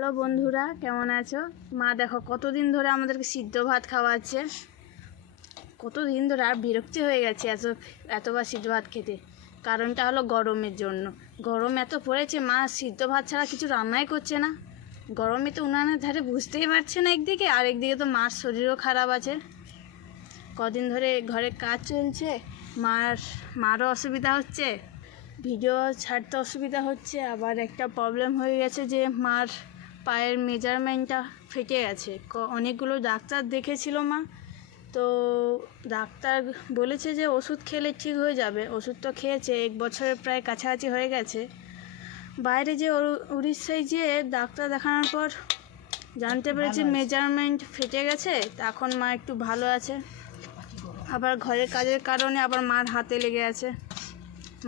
Hello বন্ধুরা, কেমন আছো? মা দেখো কতদিন ধরে আমাদেরকে সিদ্ধ ভাত খাওয়াচ্ছে। কতদিন ধরে আর বিরক্তি হয়ে গেছে এতবার সিদ্ধ ভাত খেতে। কারণটা হলো গরমের জন্য। গরম এত পড়েছে, মা সিদ্ধ ভাত ছাড়া কিছু রান্নাই করছে না। গরমে তো উনানের ধারে বুঝতেই পারছে না একদিকে, আর একদিকে তো মার শরীরও খারাপ আছে। কদিন ধরে ঘরে কাজ চলছে, মারও অসুবিধা হচ্ছে, ভিডিও ছাড়তে অসুবিধা হচ্ছে। আবার একটা প্রবলেম হয়ে গেছে যে মার পায়ের মেজারমেন্টটা ফেটে গেছে। অনেকগুলো ডাক্তার দেখেছিল মা, তো ডাক্তার বলেছে যে ওষুধ খেলে ঠিক হয়ে যাবে। ওষুধ তো খেয়েছে, 1 বছরের প্রায় কাছাকাছি হয়ে গেছে। বাইরে যে উড়িষ্যায় যেয়ে ডাক্তার দেখানোর পর জানতে পেরেছি মেজারমেন্ট ফেটে গেছে। তা এখন মা একটু ভালো আছে। আবার ঘরের কাজের কারণে আবার মার হাতে লেগে আছে।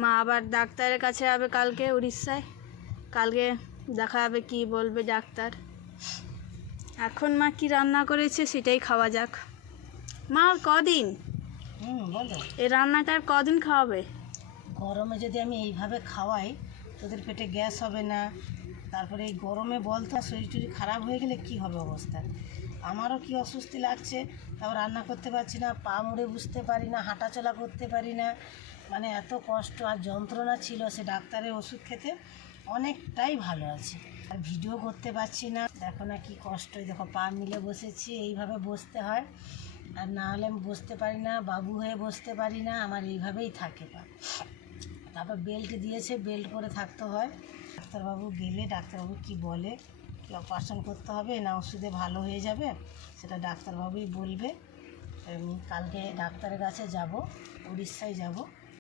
মা আবার ডাক্তারের কাছে যাবে কালকে উড়িষ্যায়। কালকে দেখা যাবে কি বলবে ডাক্তার। এখন মা কি রান্না করেছে সেটাই খাওয়া যাক। মা কদিন বলো, এই রান্নাটা আর কদিন খাওয়াবে? গরমে যদি আমি এইভাবে খাওয়াই তোদের পেটে গ্যাস হবে না? তারপরে এই গরমে বলতো শরীর টরীর খারাপ হয়ে গেলে কি হবে অবস্থা? আমারও কি অস্বস্তি লাগছে। তাও রান্না করতে পারছি না, পা মুড়ে বুঝতে পারি না, হাঁটাচলা করতে পারি না, মানে এত কষ্ট আর যন্ত্রণা ছিল। সে ডাক্তারের ওষুধ খেতে অনেকটাই ভালো আছে। আর ভিডিও করতে পারছি না, দেখো না কি কষ্ট। দেখো পা মিলে বসেছি, এইভাবে বসতে হয়। আর না হলে আমি বসতে পারি না, বাবু হয়ে বসতে পারি না, আমার এইভাবেই থাকে পা। তারপর বেল্ট দিয়েছে, বেল্ট করে থাকতে হয়। ডাক্তারবাবু গেলে ডাক্তারবাবু কি বলে, কি অপারেশন করতে হবে না ওষুধে ভালো হয়ে যাবে, সেটা ডাক্তারবাবুই বলবে। আমি কালকে ডাক্তারের কাছে যাব, উড়িষ্যায় যাব।